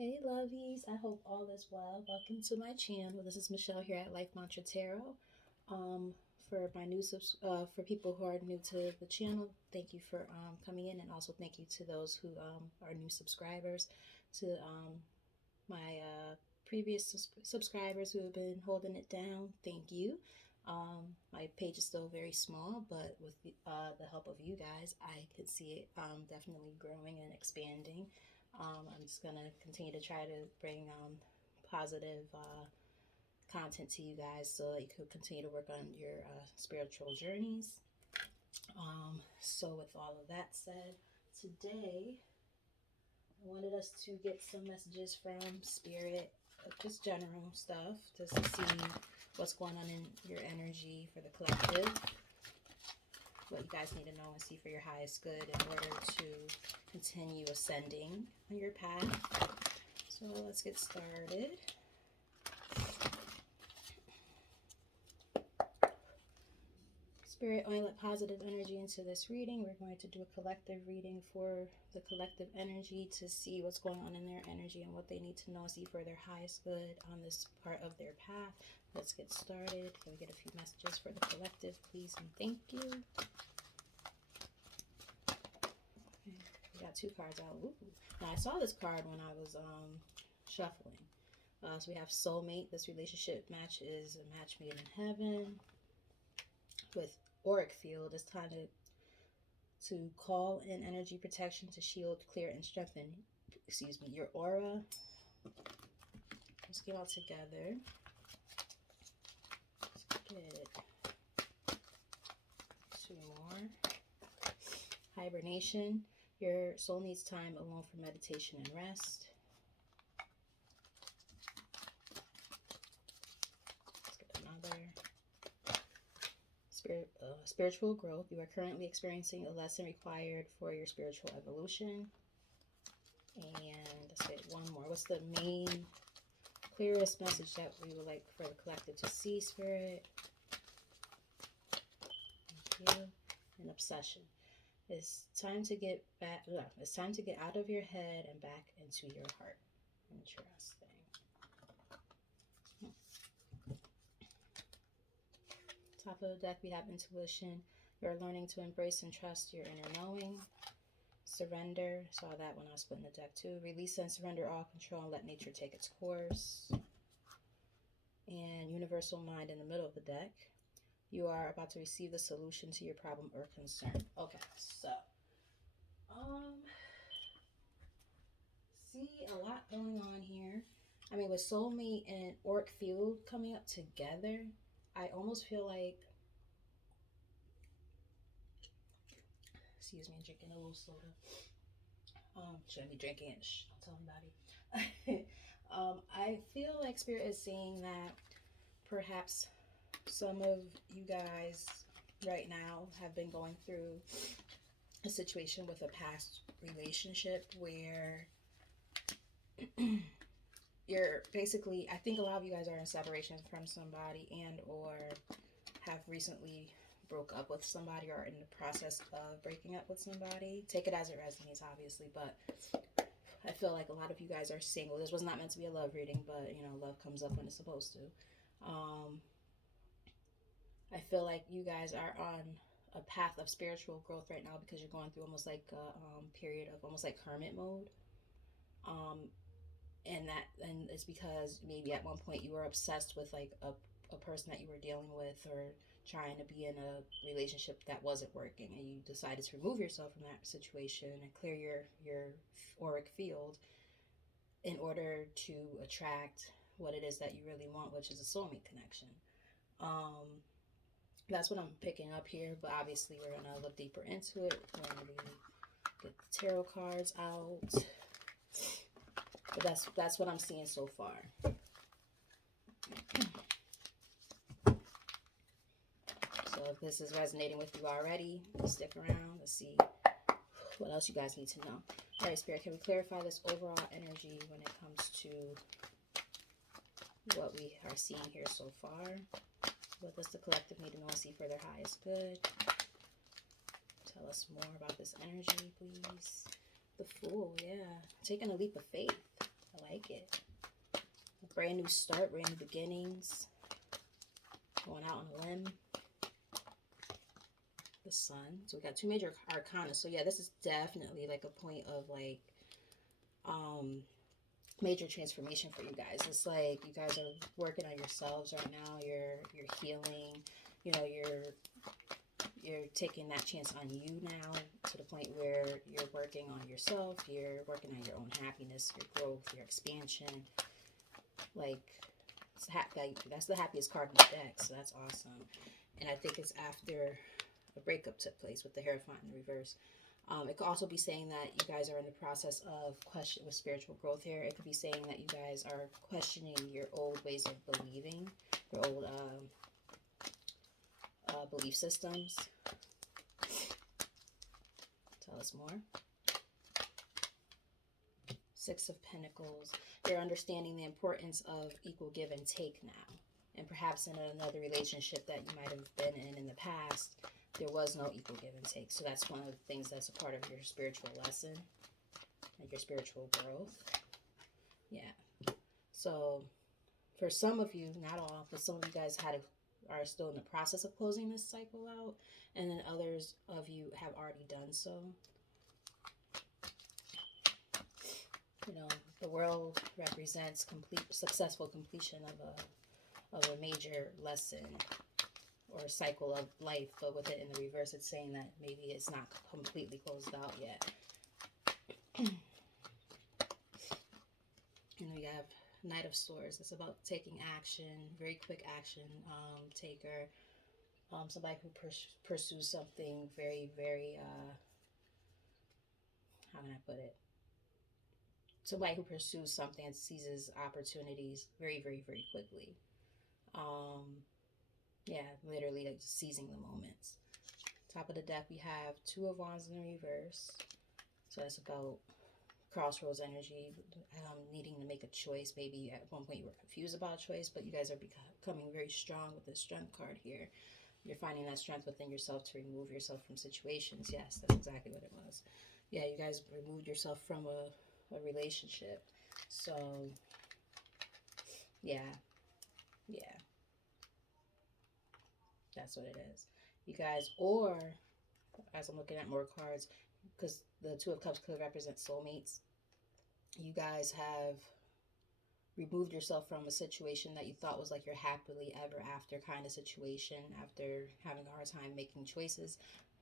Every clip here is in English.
Hey lovies, I hope all is well. Welcome to my channel. This is Michelle here at Life Mantra Tarot. For my for people who are new to the channel, thank you for coming in, and also thank you to those who are new subscribers. To my previous subscribers who have been holding it down, thank you. My page is still very small, but with the help of you guys, I can see it definitely growing and expanding. I'm just going to continue to try to bring positive content to you guys so that you can continue to work on your spiritual journeys. So with all of that said, today I wanted us to get some messages from Spirit, just general stuff, just to see what's going on in your energy for the collective, what you guys need to know and see for your highest good in order to continue ascending on your path. So let's get started. Spirit, only let positive energy into this reading. We're going to do a collective reading for the collective energy to see what's going on in their energy and what they need to know, see for their highest good on this part of their path. Let's get started. Can we get a few messages for the collective, please, and thank you. Okay, we got two cards out. Ooh. Now, I saw this card when I was shuffling. So we have soulmate. This relationship match is a match made in heaven. With auric field, it's time to call in energy protection to shield, clear, and strengthen, your aura. Let's get all together. Let's get two more. Hibernation. Your soul needs time alone for meditation and rest. Let's get another. Spiritual growth. You are currently experiencing a lesson required for your spiritual evolution. And let's get one more. What's the main, clearest message that we would like for the collective to see, Spirit? Thank you. An obsession. It's time to get back. It's time to get out of your head and back into your heart. Interesting. Top of the deck, we have intuition. You're learning to embrace and trust your inner knowing. Surrender. Saw that when I was splitting the deck too. Release and surrender all control and let nature take its course. And universal mind in the middle of the deck. You are about to receive the solution to your problem or concern. Okay, so see a lot going on here. I mean, with soulmate and auric field coming up together, I almost feel like, excuse me, I'm drinking a little soda. Shouldn't be drinking it. Shh, don't tell anybody. I feel like Spirit is saying that perhaps some of you guys right now have been going through a situation with a past relationship where you're basically, I think a lot of you guys are in separation from somebody and or have recently broke up with somebody or in the process of breaking up with somebody. Take it as it resonates, obviously, but I feel like a lot of you guys are single. This was not meant to be a love reading, but you know, love comes up when it's supposed to. I feel like you guys are on a path of spiritual growth right now because you're going through almost like a period of almost like hermit mode. And it's because maybe at one point you were obsessed with like a person that you were dealing with or trying to be in a relationship that wasn't working, and you decided to remove yourself from that situation and clear your auric field in order to attract what it is that you really want, which is a soulmate connection. That's what I'm picking up here, but obviously we're going to look deeper into it when we get the tarot cards out. But that's what I'm seeing so far. So if this is resonating with you already, stick around. Let's see what else you guys need to know. All right, Spirit, can we clarify this overall energy when it comes to what we are seeing here so far? What does the collective need to know and see for their highest good? Tell us more about this energy, please. The Fool, yeah. Taking a leap of faith. I like it. A brand new start, brand new beginnings. Going out on a limb. The Sun. So we got 2 major arcana. So yeah, this is definitely like a point of like major transformation for you guys. It's like you guys are working on yourselves right now. You're healing. You know, you're taking that chance on you now, to the point where you're working on yourself. You're working on your own happiness, your growth, your expansion. Like, that's the happiest card in the deck, so that's awesome. And I think it's after a breakup took place with the Hierophant in reverse. It could also be saying that you guys are in the process of with spiritual growth here. It could be saying that you guys are questioning your old ways of believing, your old belief systems. Tell us more. 6 of Pentacles. You're understanding the importance of equal give and take now. And perhaps in another relationship that you might have been in the past, there was no equal give and take. So that's one of the things that's a part of your spiritual lesson and your spiritual growth. Yeah. So for some of you, not all, but some of you guys are still in the process of closing this cycle out. And then others of you have already done so. You know, the world represents successful completion of a major lesson or cycle of life, but with it in the reverse, it's saying that maybe it's not completely closed out yet. And we have Knight of Swords. It's about taking action, very quick action taker. Somebody who pursues something very, very, how can I put it? Somebody who pursues something and seizes opportunities very, very, very quickly. Yeah, literally like just seizing the moments. Top of the deck, we have 2 of Wands in reverse. So that's about crossroads energy, needing to make a choice. Maybe at one point you were confused about a choice, but you guys are becoming very strong with the Strength card here. You're finding that strength within yourself to remove yourself from situations. Yes, that's exactly what it was. Yeah, you guys removed yourself from a relationship. So, yeah. That's what it is. You guys, or as I'm looking at more cards, because the 2 of Cups could represent soulmates, you guys have removed yourself from a situation that you thought was like your happily ever after kind of situation, after having a hard time making choices.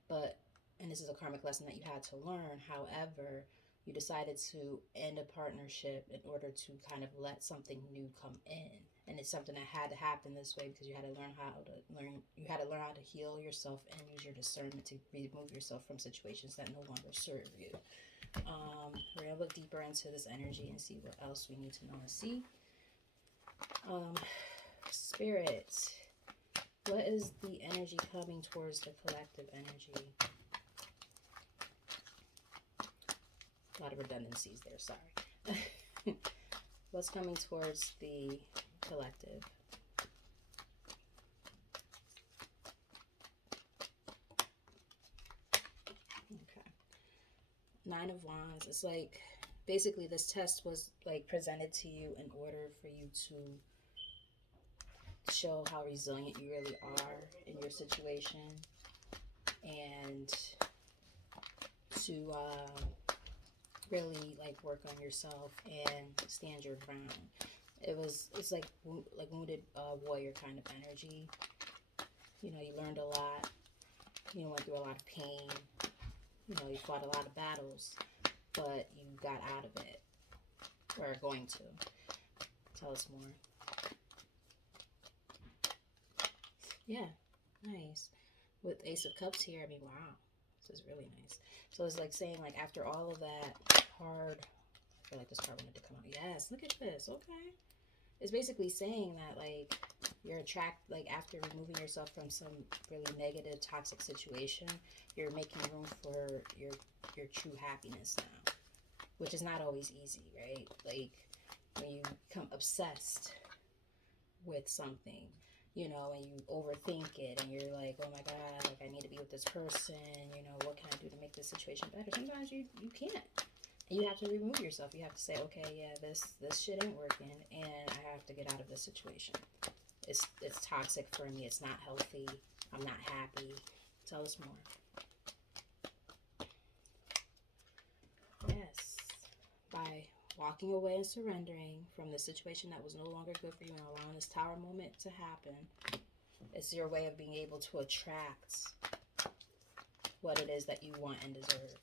And this is a karmic lesson that you had to learn. However, you decided to end a partnership in order to kind of let something new come in. And it's something that had to happen this way because you had to learn how to heal yourself and use your discernment to remove yourself from situations that no longer serve you. We're going to look deeper into this energy and see what else we need to know and see. Spirit, what is the energy coming towards the collective energy? A lot of redundancies there, sorry. What's coming towards the collective? Okay. 9 of Wands. It's like, basically this test was like presented to you in order for you to show how resilient you really are in your situation, and to really like work on yourself and stand your ground. It's like wounded warrior kind of energy. You know, you learned a lot. You went through a lot of pain. You know, you fought a lot of battles, but you got out of it, or are going to. Tell us more. Yeah, nice. With Ace of Cups here, I mean, wow, this is really nice. So it's like saying, like, after all of that hard, I feel like this card wanted to come out. Yes, look at this. Okay. It's basically saying that, like, you're after removing yourself from some really negative, toxic situation, you're making room for your true happiness now, which is not always easy, right? Like, when you become obsessed with something, you know, and you overthink it, and you're like, oh my God, like, I need to be with this person, you know, what can I do to make this situation better? Sometimes you can't. You have to remove yourself. You have to say, okay, yeah, this shit ain't working, and I have to get out of this situation. It's toxic for me. It's not healthy. I'm not happy. Tell us more. Yes, by walking away and surrendering from the situation that was no longer good for you and allowing this tower moment to happen, it's your way of being able to attract what it is that you want and deserve.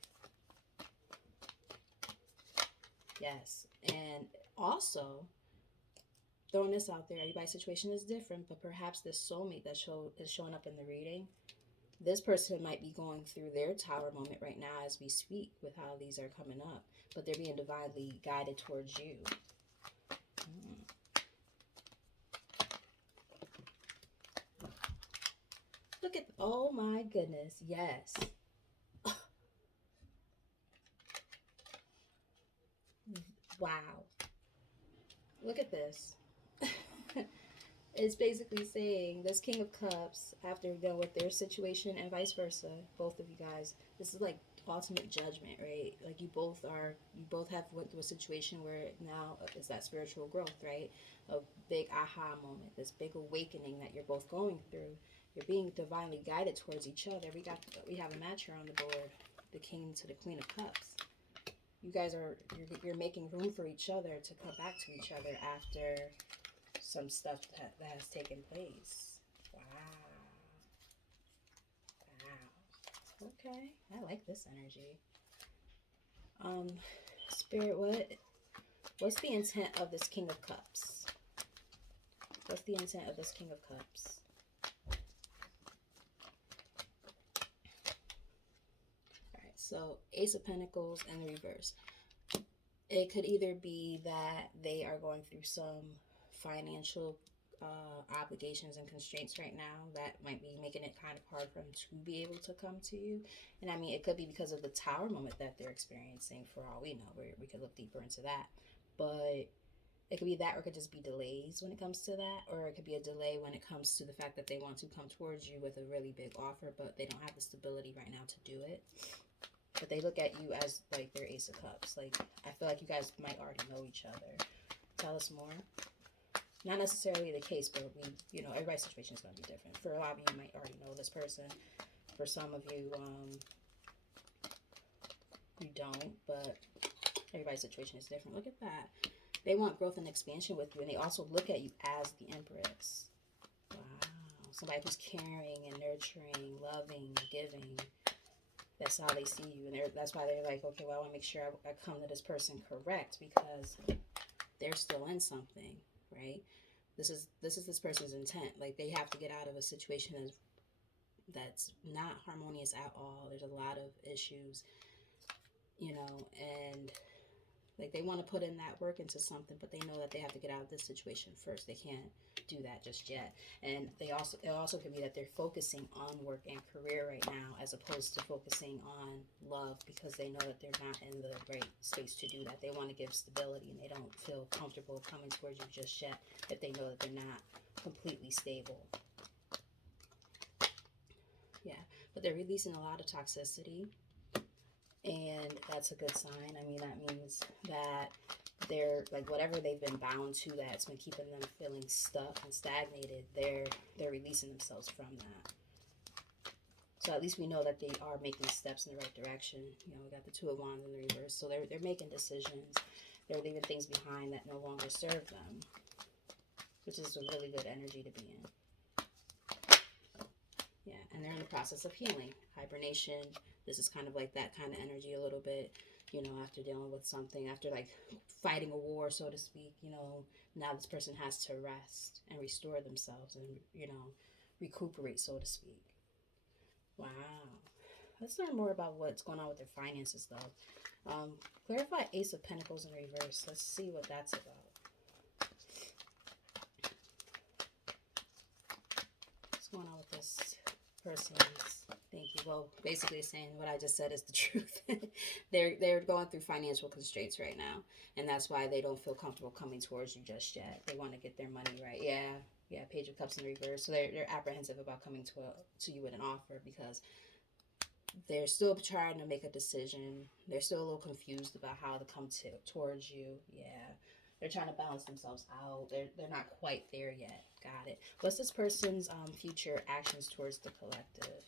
Yes, and also throwing this out there, everybody's situation is different, but perhaps this soulmate that is showing up in the reading, this person might be going through their tower moment right now as we speak with how these are coming up, but they're being divinely guided towards you. Look at, oh my goodness, yes. Wow. Look at this. It's basically saying this King of Cups, after dealing with their situation and vice versa, both of you guys, this is like ultimate judgment, right? Like you both have went through a situation where now it's that spiritual growth, right? A big aha moment, this big awakening that you're both going through. You're being divinely guided towards each other. We have a match here on the board, the King to the Queen of Cups. You guys you're making room for each other to come back to each other after some stuff that has taken place. Wow. Wow. Okay. I like this energy. Spirit, what's the intent of this King of Cups? What's the intent of this King of Cups? Alright, so Ace of Pentacles in the reverse. It could either be that they are going through some financial obligations and constraints right now that might be making it kind of hard for them to be able to come to you. And I mean, it could be because of the tower moment that they're experiencing, for all we know. We could look deeper into that. But it could be that, or it could just be delays when it comes to that, or it could be a delay when it comes to the fact that they want to come towards you with a really big offer, but they don't have the stability right now to do it. But they look at you as like their Ace of Cups. Like, I feel like you guys might already know each other. Tell us more. Not necessarily the case, but everybody's situation is going to be different. For a lot of you might already know this person. For some of you, you don't, but everybody's situation is different. Look at that. They want growth and expansion with you, and they also look at you as the Empress. Wow. Somebody who's caring and nurturing, loving, giving. That's how they see you, and that's why they're like, okay, well, I want to make sure I come to this person correct, because they're still in something, right? This is this person's intent. Like, they have to get out of a situation that's not harmonious at all. There's a lot of issues, and like, they want to put in that work into something, but they know that they have to get out of this situation first. They can't do that just yet. And it also could be that they're focusing on work and career right now, as opposed to focusing on love, because they know that they're not in the right space to do that. They want to give stability, and they don't feel comfortable coming towards you just yet if they know that they're not completely stable. Yeah, but they're releasing a lot of toxicity, and that's a good sign. I mean, that means that they're like, whatever they've been bound to that's been keeping them feeling stuck and stagnated, they're releasing themselves from that. So at least we know that they are making steps in the right direction. We got the Two of Wands in the reverse, so they're making decisions. They're leaving things behind that no longer serve them, which is a really good energy to be in. Yeah, and they're in the process of healing. Hibernation. This is kind of like that kind of energy a little bit, after dealing with something, after like fighting a war, so to speak, now this person has to rest and restore themselves and, recuperate, so to speak. Wow. Let's learn more about what's going on with their finances, though. Clarify Ace of Pentacles in reverse. Let's see what that's about. What's going on with this person's, thank you. Well, basically saying what I just said is the truth. They're going through financial constraints right now, and that's why they don't feel comfortable coming towards you just yet. They want to get their money right. Yeah, Page of Cups in reverse. So they're apprehensive about coming to you with an offer, because they're still trying to make a decision. They're still a little confused about how to come towards you. Yeah. They're trying to balance themselves out. They're not quite there yet. Got it. What's this person's future actions towards the collective?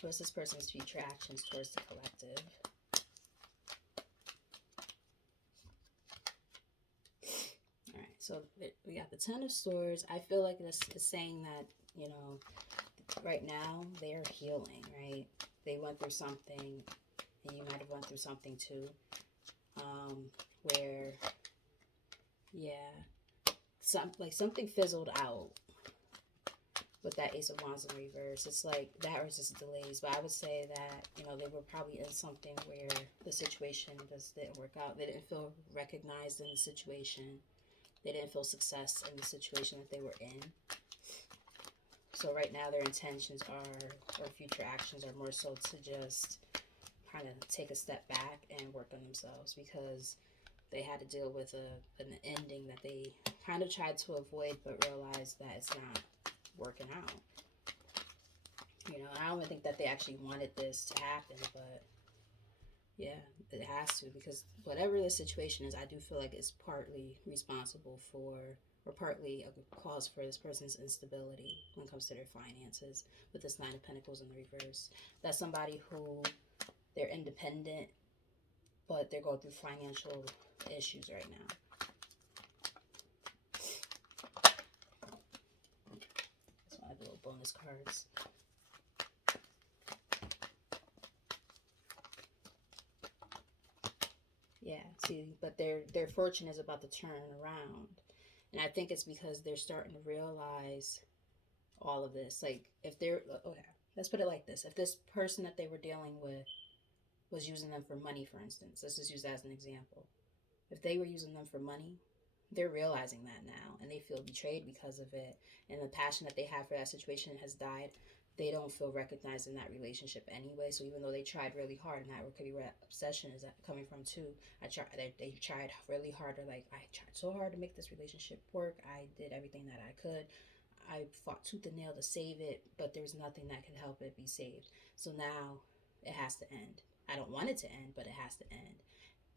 What's this person's future actions towards the collective? All right, so we got the Ten of Swords. I feel like it's saying that, you know, right now they're healing, right? They went through something, and you might have went through something too, where, yeah, something fizzled out with that Ace of Wands in reverse. It's like that was just delays. But I would say that, you know, they were probably in something where the situation just didn't work out. They didn't feel recognized in the situation. They didn't feel success in the situation that they were in. So right now their intentions are, or future actions are more so to just kind of take a step back and work on themselves, because they had to deal with an ending that they kind of tried to avoid, but realized that it's not working out. You know, I don't even think that they actually wanted this to happen, but yeah, it has to, because whatever the situation is, I do feel like it's partly responsible for, or partly a cause for this person's instability when it comes to their finances with this Nine of Pentacles in the reverse. That's somebody who, they're independent, but they're going through financial issues right now. So I have little bonus cards. Yeah, see, but their fortune is about to turn around. And I think it's because they're starting to realize all of this. Like, if they're, okay, let's put it like this. If this person that they were dealing with was using them for money, for instance, let's just use that as an example. If they were using them for money, they're realizing that now, and they feel betrayed because of it. And the passion that they have for that situation has died. They don't feel recognized in that relationship anyway. So even though they tried really hard, and that could be where obsession is coming from too. They tried really hard, or like, I tried so hard to make this relationship work. I did everything that I could. I fought tooth and nail to save it, but there's nothing that can help it be saved. So now it has to end. I don't want it to end, but it has to end,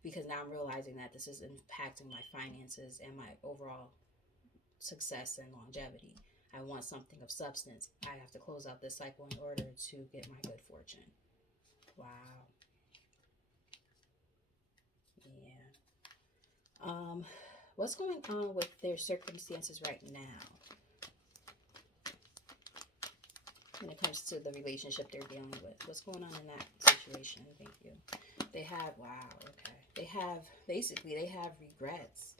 because now I'm realizing that this is impacting my finances and my overall success and longevity. I want something of substance. I have to close out this cycle in order to get my good fortune. Wow. Yeah. What's going on with their circumstances right now when it comes to the relationship they're dealing with? What's going on in that situation? Thank you. They have, wow, okay. They have regrets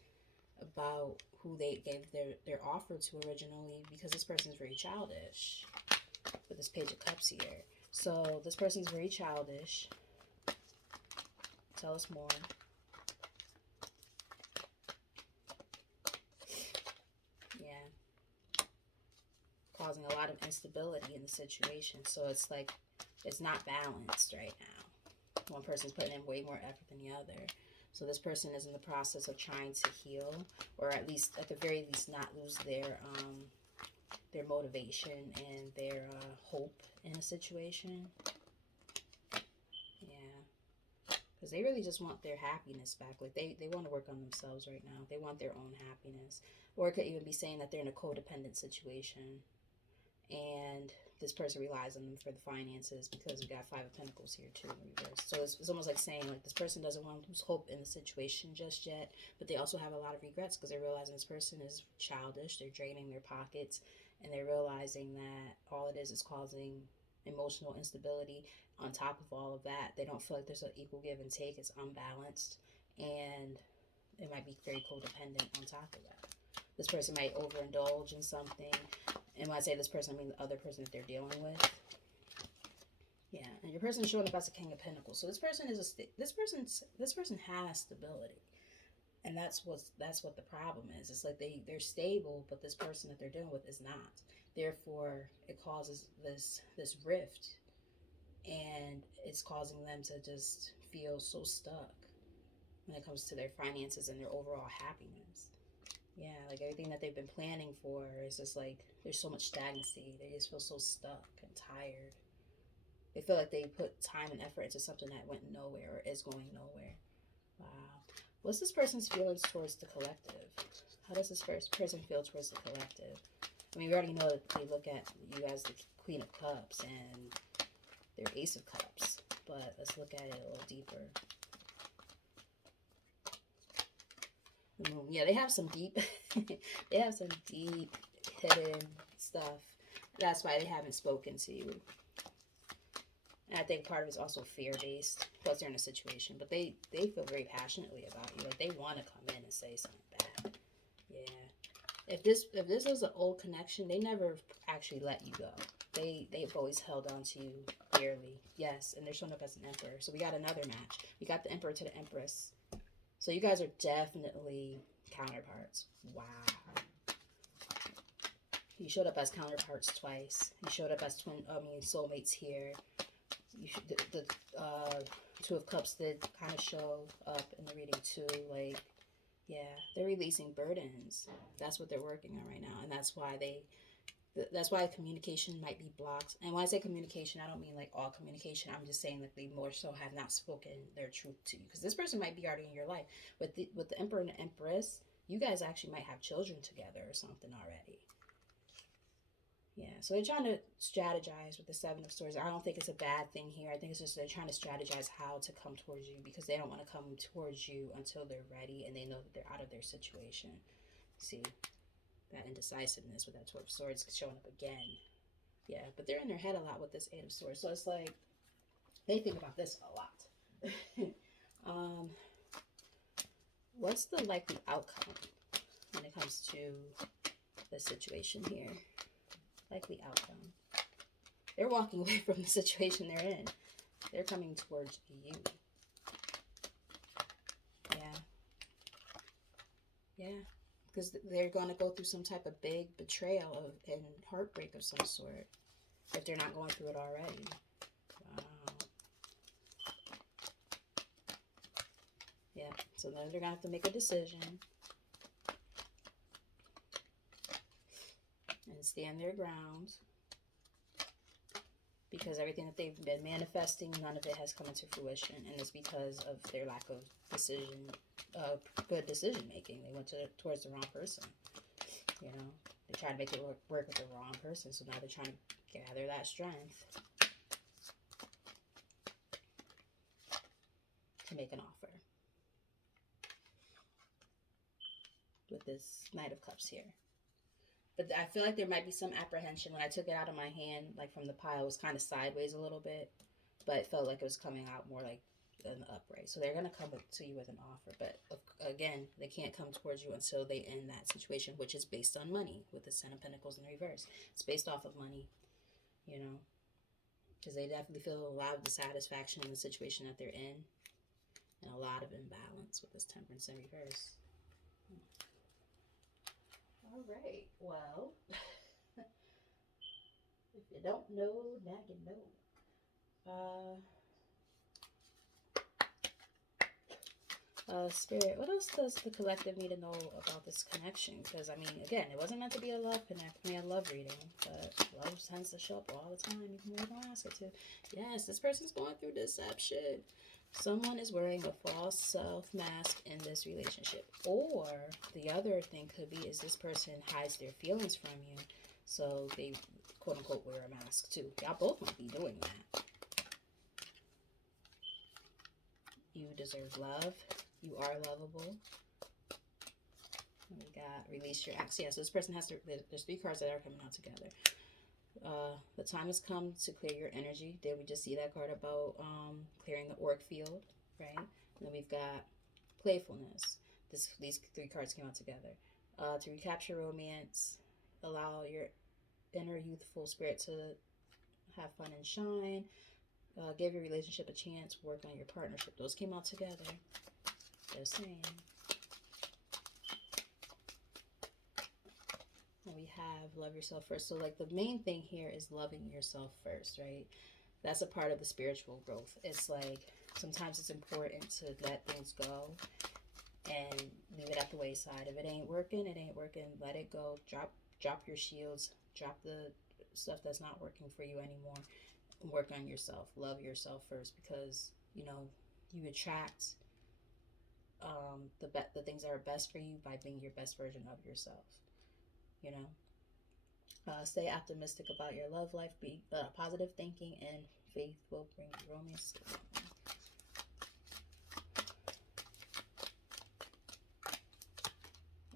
about who they gave their offer to originally, because this person's very childish with this Page of Cups here. So this person's very childish. Tell us more. Yeah. Causing a lot of instability in the situation. So it's like, it's not balanced right now. One person's putting in way more effort than the other. So this person is in the process of trying to heal, or at least, at the very least, not lose their motivation and their hope in a situation. Yeah, because they really just want their happiness back. Like, they want to work on themselves right now. They want their own happiness. Or it could even be saying that they're in a codependent situation, and this person relies on them for the finances, because we got Five of Pentacles here too in reverse. So it's almost like saying, like, this person doesn't want to lose hope in the situation just yet, but they also have a lot of regrets, because they're realizing this person is childish. They're draining their pockets, and they're realizing that all it is causing emotional instability. On top of all of that, they don't feel like there's an equal give and take. It's unbalanced, and it might be very codependent on top of that. This person might overindulge in something. And when I say this person, I mean the other person that they're dealing with. Yeah, and your person is showing up as a King of Pentacles. So this person this person has stability, and that's what the problem is. It's like they're stable, but this person that they're dealing with is not. Therefore, it causes this rift, and it's causing them to just feel so stuck when it comes to their finances and their overall happiness. Yeah, like everything that they've been planning for is just like there's so much stagnancy. They just feel so stuck and tired. They feel like they put time and effort into something that went nowhere or is going nowhere. Wow. What's this person's feelings towards the collective? How does this first person feel towards the collective? I mean, we already know that they look at you as the Queen of Cups and their Ace of Cups, but let's look at it a little deeper. The Moon. Yeah, they have some deep, they have some deep hidden stuff. That's why they haven't spoken to you. And I think part of it's also fear based. Plus, they're in a situation, but they feel very passionately about you. Like they want to come in and say something bad. Yeah. If this was an old connection, they never actually let you go. They've always held on to you dearly. Yes, and they're showing up as an emperor. So we got another match. We got the emperor to the empress. So you guys are definitely counterparts. Wow. You showed up as counterparts twice. You showed up as soulmates here. You should, the Two of Cups did kind of show up in the reading too. Like, yeah, they're releasing burdens. That's what they're working on right now, and that's why communication might be blocked. And when I say communication, I don't mean like all communication. I'm just saying that they more so have not spoken their truth to you, because this person might be already in your life. With the Emperor and the Empress, you guys actually might have children together or something already. Yeah, so they're trying to strategize with the Seven of Swords. I don't think it's a bad thing here. I think it's just they're trying to strategize how to come towards you, because they don't want to come towards you until they're ready and they know that they're out of their situation. See, that indecisiveness with that Two of Swords showing up again. Yeah, but they're in their head a lot with this Eight of Swords. So it's like they think about this a lot. um, what's the likely outcome when it comes to the situation here? Likely outcome. They're walking away from the situation they're in. They're coming towards you. Yeah. Yeah. Because they're going to go through some type of big betrayal and heartbreak of some sort, if they're not going through it already. Wow. Yeah. So then they're going to have to make a decision and stand their ground, because everything that they've been manifesting, none of it has come into fruition, and it's because of their lack of good decision making. They went towards the wrong person. You know, they tried to make it work with the wrong person, so now they're trying to gather that strength to make an offer with this Knight of Cups here. But I feel like there might be some apprehension. When I took it out of my hand, like from the pile, it was kind of sideways a little bit, but it felt like it was coming out more like an upright. So they're going to come to you with an offer. But again, they can't come towards you until they end that situation, which is based on money with the Ten of Pentacles in reverse. It's based off of money, you know, because they definitely feel a lot of dissatisfaction in the situation that they're in, and a lot of imbalance with this Temperance in reverse. All right, well, if you don't know, now you know. Spirit, what else does the collective need to know about this connection? Because, I mean, again, it wasn't meant to be a love a love reading, but love tends to show up all the time, even when we don't ask it to. Yes, this person's going through deception. Someone is wearing a false self mask in this relationship. Or the other thing could be is this person hides their feelings from you, so they quote unquote wear a mask too. Y'all both might be doing that. You deserve love. You are lovable. We got release your acts. Yeah, so this person has to, there's 3 cards that are coming out together. The time has come to clear your energy. Did we just see that card about clearing the auric field, right? And then we've got playfulness. These 3 cards came out together. To recapture romance, allow your inner youthful spirit to have fun and shine. Give your relationship a chance. Work on your partnership. Those came out together. Just saying. And we have love yourself first. So like the main thing here is loving yourself first, right? That's a part of the spiritual growth. It's like sometimes it's important to let things go and leave it at the wayside. If it ain't working, it ain't working. Let it go. Drop your shields. Drop the stuff that's not working for you anymore. Work on yourself. Love yourself first, because you attract the things that are best for you by being your best version of yourself. You know, stay optimistic about your love life. Be positive thinking, and faith will bring you romance.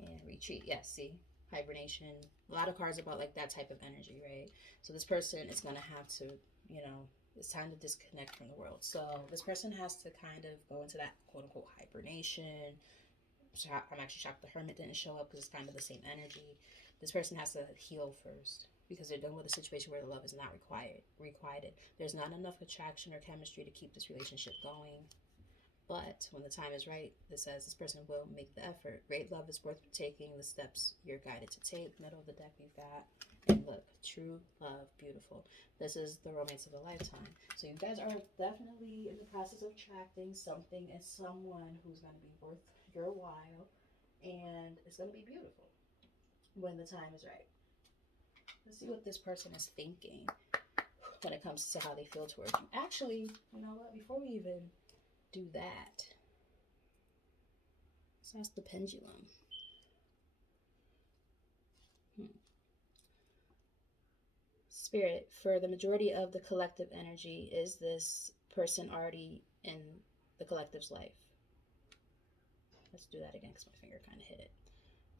And retreat. Yes, see, hibernation. A lot of cards about like that type of energy, right? So this person is gonna have to, it's time to disconnect from the world. So this person has to kind of go into that quote unquote hibernation. So I'm actually shocked the hermit didn't show up, because it's kind of the same energy. This person has to heal first, because they're done with a situation where the love is not requited. There's not enough attraction or chemistry to keep this relationship going. But when the time is right, it says this person will make the effort. Great love is worth taking the steps you're guided to take. Middle of the deck, we've got, and look, true love, beautiful. This is the romance of a lifetime. So you guys are definitely in the process of attracting something and someone who's going to be worth your while, and it's going to be beautiful when the time is right. Let's see what this person is thinking when it comes to how they feel towards you. Actually, you know what? Before we even do that, let's ask the pendulum. Spirit, for the majority of the collective energy, is this person already in the collective's life? Let's do that again, because my finger kind of hit it.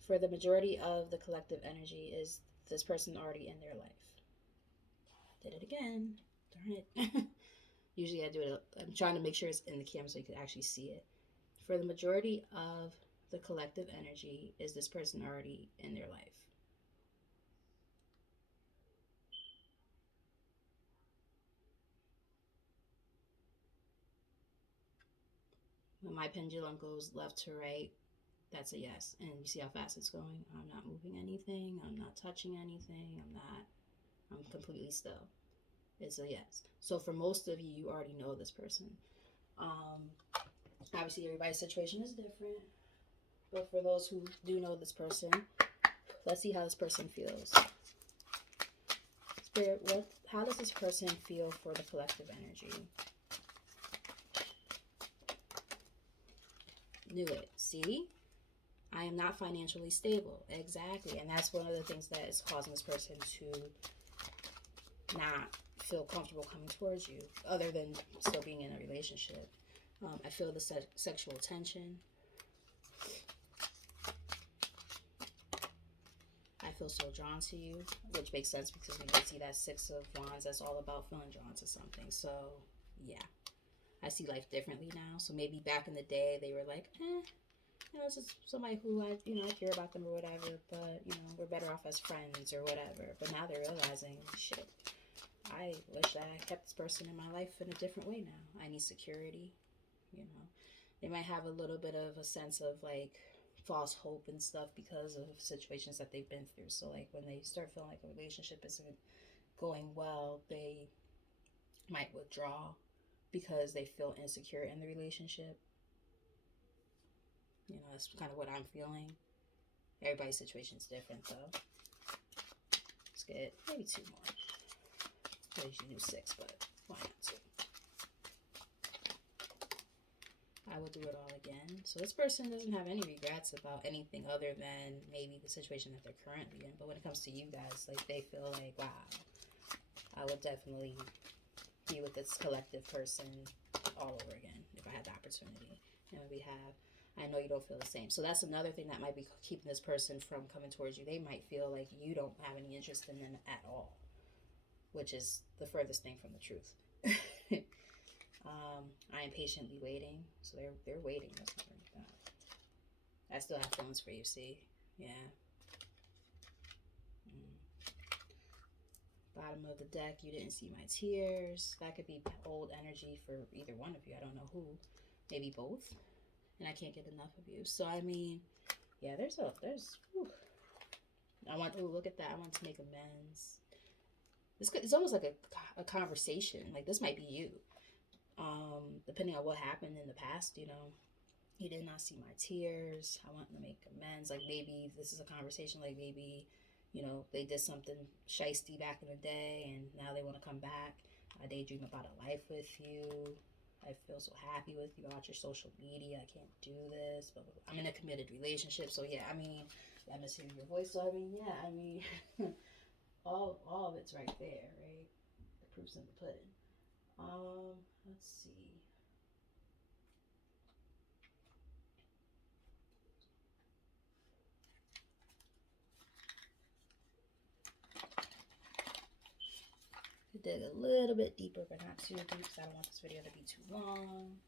For the majority of the collective energy, is this person already in their life? Did it again. Darn it. Usually I do it, I'm trying to make sure it's in the camera so you can actually see it. For the majority of the collective energy, is this person already in their life? When my pendulum goes left to right, that's a yes. And you see how fast it's going? I'm not moving anything. I'm not touching anything. I'm completely still. It's a yes. So for most of you, you already know this person. Obviously, everybody's situation is different. But for those who do know this person, let's see how this person feels. Spirit, how does this person feel for the collective energy? Knew it. See? I am not financially stable. Exactly. And that's one of the things that is causing this person to not feel comfortable coming towards you, other than still being in a relationship. I feel the sexual tension. I feel so drawn to you, which makes sense because we can see that Six of Wands. That's all about feeling drawn to something. So, yeah. I see life differently now. So maybe back in the day, they were like, it's just somebody who I care about them or whatever, but, we're better off as friends or whatever. But now they're realizing, shit, I wish that I kept this person in my life in a different way now. I need security, They might have a little bit of a sense of, like, false hope and stuff because of situations that they've been through. So, like, when they start feeling like a relationship isn't going well, they might withdraw because they feel insecure in the relationship. That's kind of what I'm feeling. Everybody's situation is different, though. Let's get maybe two more. I usually do six, but why not two? I will do it all again. So this person doesn't have any regrets about anything other than maybe the situation that they're currently in. But when it comes to you guys, like, they feel like, wow, I would definitely be with this collective person all over again if I had the opportunity. And we have, I know you don't feel the same. So that's another thing that might be keeping this person from coming towards you. They might feel like you don't have any interest in them at all, which is the furthest thing from the truth. I am patiently waiting. So they're waiting. That's not really bad. I still have feelings for you, see? Yeah. Bottom of the deck, you didn't see my tears. That could be old energy for either one of you. I don't know who. Maybe both. And I can't get enough of you. So, I mean, yeah, whew. Look at that. I want to make amends. It's almost like a conversation. Like, this might be you. Depending on what happened in the past, He did not see my tears. I want to make amends. Like maybe this is a conversation. Like maybe, they did something shisty back in the day, and now they want to come back. I daydream about a life with you. I feel so happy with you. Watch your social media. I can't do this, but I'm in a committed relationship. So yeah, I mean, I miss hearing your voice. So I mean, yeah, I mean, all of it's right there, right? The proof's in the pudding. Let's see. Dig a little bit deeper, but not too deep, because I don't want this video to be too long.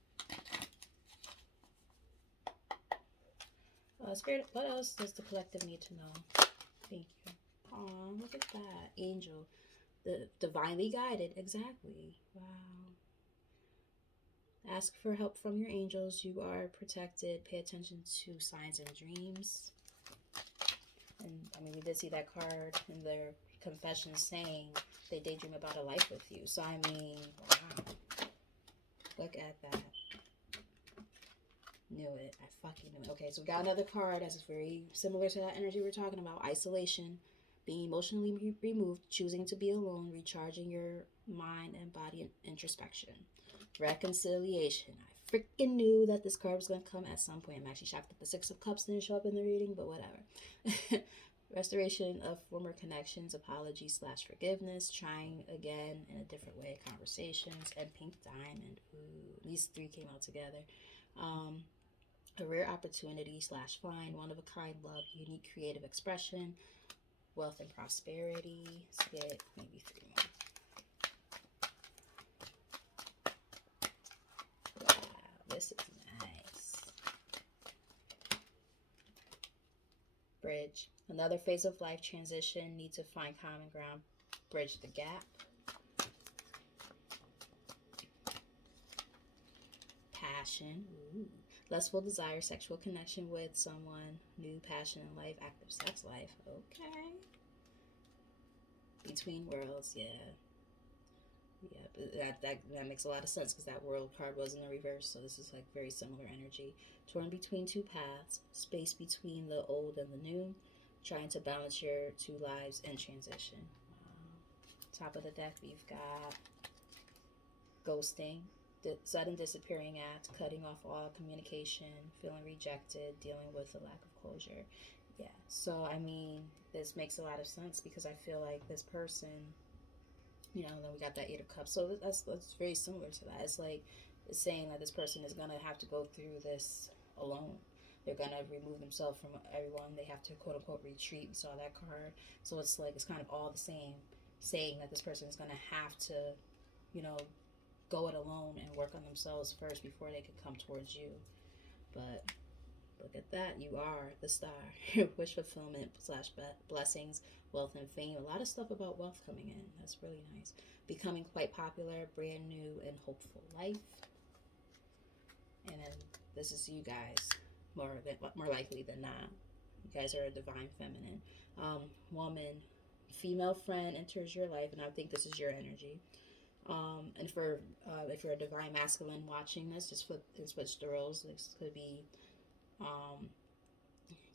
Spirit, what else does the collective need to know? Thank you. Aw, look at that. Angel. The divinely guided. Exactly. Wow. Ask for help from your angels. You are protected. Pay attention to signs and dreams. And I mean, we did see that card in their confession saying they daydream about a life with you. So I mean, wow. Look at that. Knew it. I fucking knew it. Okay, so we got another card that's very similar to that energy we're talking about. Isolation, being emotionally removed, choosing to be alone, recharging your mind and body, and introspection. Reconciliation. I freaking knew that this card was going to come at some point. I'm actually shocked that the Six of Cups didn't show up in the reading, but whatever. Restoration of former connections, apology / forgiveness, trying again in a different way, conversations, and pink diamond. Ooh, these three came out together. A rare opportunity / find, one of a kind love, unique creative expression, wealth and prosperity. Let's get maybe three more. Wow, this is nice. Bridge. Another phase of life transition, need to find common ground, bridge the gap. Passion. Ooh. Lustful desire, sexual connection with someone, new passion in life, active sex life. Okay. Between worlds, yeah. Yeah, that makes a lot of sense because that world card was in the reverse, so this is like very similar energy. Torn between two paths, space between the old and the new, trying to balance your two lives in transition. Top of the deck, we've got ghosting, sudden disappearing act, cutting off all communication, feeling rejected, dealing with a lack of closure. Yeah, so I mean, this makes a lot of sense because I feel like this person, then we got that Eight of Cups. So that's very similar to that. It's like it's saying that this person is gonna have to go through this alone. They're gonna remove themselves from everyone. They have to quote unquote retreat. We saw that card. So it's like it's kind of all the same, saying that this person is gonna have to, you know, go it alone and work on themselves first before they can come towards you. But look at that. You are the star. Wish fulfillment / blessings, wealth and fame. A lot of stuff about wealth coming in. That's really nice. Becoming quite popular, brand new and hopeful life. And then this is you guys, more likely than not. You guys are a divine feminine. Woman, female friend enters your life, and I think this is your energy. And for if you're a divine masculine watching this, just switch the roles. This could be um,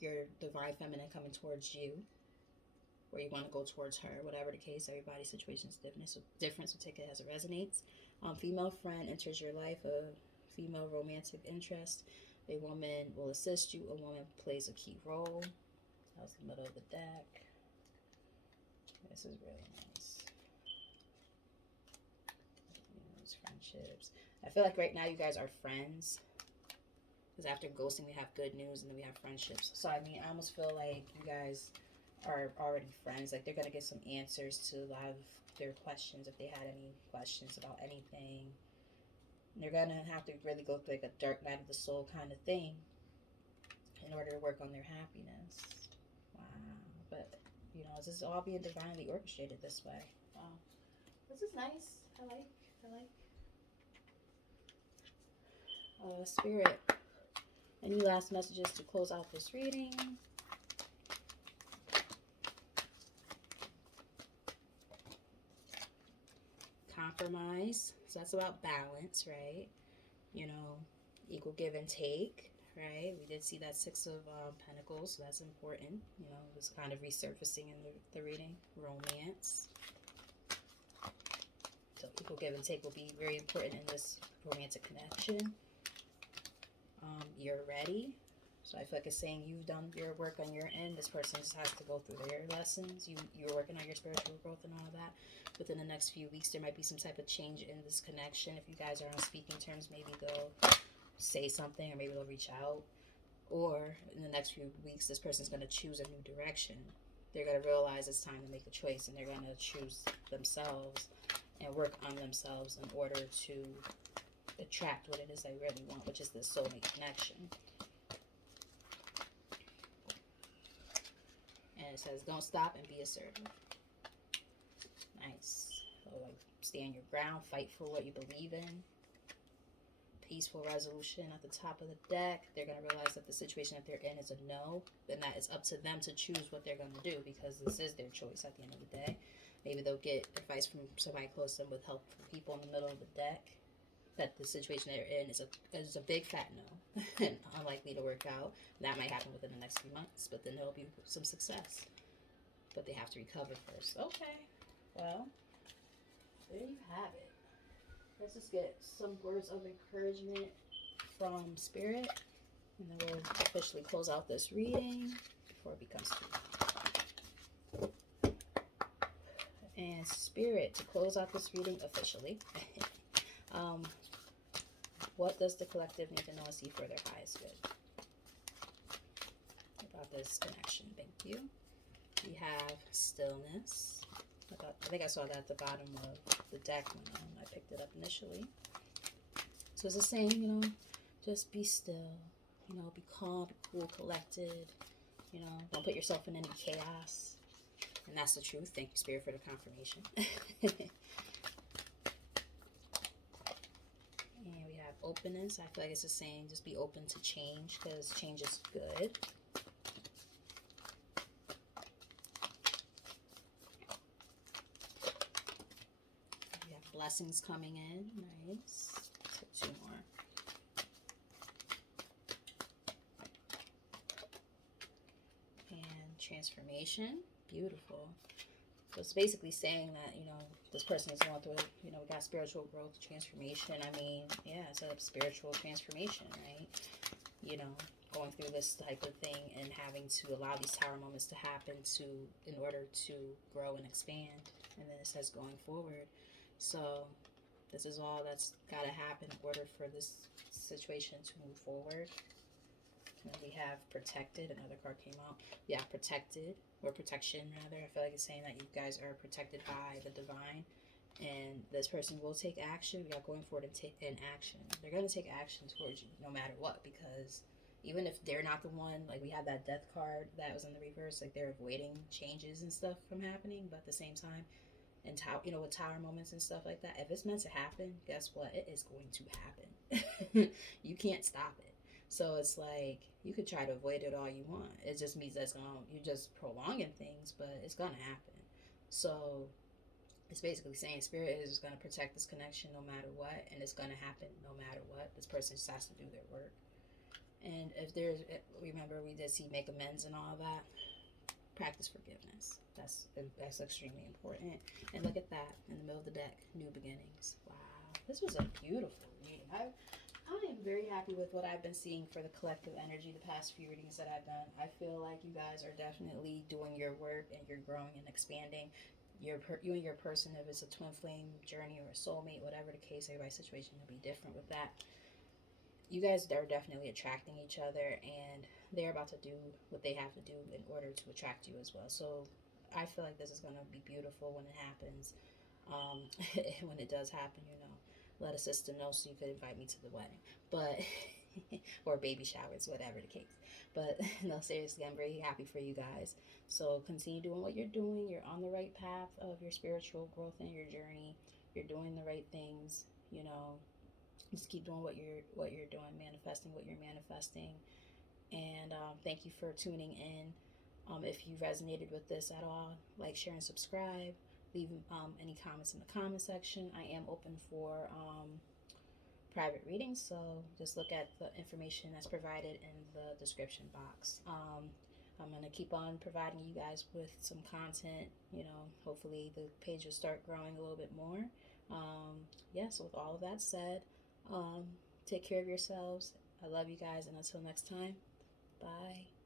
your divine feminine coming towards you, or you want to go towards her. Whatever the case, everybody's situation is different. So take it as it resonates. Female friend enters your life. A female romantic interest. A woman will assist you. A woman plays a key role. That was the middle of the deck. This is really nice. Friendships. I feel like right now you guys are friends. Because after ghosting, we have good news and then we have friendships. So, I mean, I almost feel like you guys are already friends. Like, they're going to get some answers to a lot of their questions if they had any questions about anything. And they're going to have to really go through like a dark night of the soul kind of thing in order to work on their happiness. Wow. But, this is all being divinely orchestrated this way. Wow. This is nice. I like. Spirit. Any last messages to close out this reading? Compromise. So that's about balance, right? Equal give and take. right? We did see that Six of Pentacles, so that's important. You know, it was kind of resurfacing in the reading. Romance. So equal give and take will be very important in this romantic connection. You're ready. So I feel like it's saying you've done your work on your end. This person just has to go through their lessons. You're working on your spiritual growth and all that. Within the next few weeks, there might be some type of change in this connection. If you guys are on speaking terms, maybe they'll say something, or maybe they'll reach out. Or in the next few weeks, this person's going to choose a new direction. They're going to realize it's time to make a choice, and they're going to choose themselves and work on themselves in order to attract what it is they really want, which is the soulmate connection. And it says, don't stop and be assertive. Nice. So, like, stand your ground, fight for what you believe in. Peaceful resolution at the top of the deck. They're going to realize that the situation that they're in is a no, then that it's up to them to choose what they're going to do, because this is their choice at the end of the day. Maybe they'll get advice from somebody close to them with help from people in the middle of the deck, that the situation they're in is a big fat no and unlikely to work out. That might happen within the next few months, but then there'll be some success. But they have to recover first. Okay, well, there you have it. Let's just get some words of encouragement from Spirit, and then we'll officially close out this reading before it becomes too. And Spirit, to close out this reading officially, what does the collective need to know and see for their highest good about this connection? Thank you. We have stillness. I think I saw that at the bottom of the deck when I picked it up initially. So it's a saying, you know, just be still, you know, be calm, be cool, collected, you know, don't put yourself in any chaos. And that's the truth. Thank you, Spirit, for the confirmation. And we have openness. I feel like it's a saying, just be open to change, because change is good. Blessings coming in. Nice. So 2 more. And transformation. Beautiful. So it's basically saying that, you know, this person is going through, you know, we got spiritual growth, transformation. I mean, yeah, it's a spiritual transformation, right? You know, going through this type of thing and having to allow these tower moments to happen in order to grow and expand. And then it says going forward. So this is all that's got to happen in order for this situation to move forward. And we have protected. Another card came out. We have protected, or protection rather. I feel like it's saying that you guys are protected by the divine. And this person will take action. We got going forward and take an action. They're going to take action towards you no matter what, because even if they're not the one, like we have that death card that was in the reverse, like they're avoiding changes and stuff from happening, but at the same time, and you know, with tower moments and stuff like that, if it's meant to happen, guess what? It is going to happen. You can't stop it. So it's like you could try to avoid it all you want. It just means that's you're just prolonging things, but it's gonna happen. So it's basically saying Spirit is just gonna protect this connection no matter what, and it's gonna happen no matter what. This person just has to do their work. And if remember we did see make amends and all that. Practice forgiveness. That's extremely important. And look at that in the middle of the deck. New beginnings. Wow. This was a beautiful reading. I am very happy with what I've been seeing for the collective energy the past few readings that I've done. I feel like you guys are definitely doing your work and you're growing and expanding. You and your person, if it's a twin flame journey or a soulmate, whatever the case, everybody's situation will be different with that. You guys are definitely attracting each other, and they're about to do what they have to do in order to attract you as well. So I feel like this is going to be beautiful when it happens. When it does happen, you know, let a sister know so you could invite me to the wedding, but or baby showers, whatever the case. But no, seriously, I'm very happy for you guys. So continue doing what you're doing. You're on the right path of your spiritual growth and your journey. You're doing the right things, you know. Just keep doing what you're doing, manifesting what you're manifesting. And thank you for tuning in. If you resonated with this at all, like, share, and subscribe. Leave any comments in the comment section. I am open for private readings, so just look at the information that's provided in the description box. I'm going to keep on providing you guys with some content. Hopefully the page will start growing a little bit more. So with all of that said, take care of yourselves. I love you guys, and until next time, bye.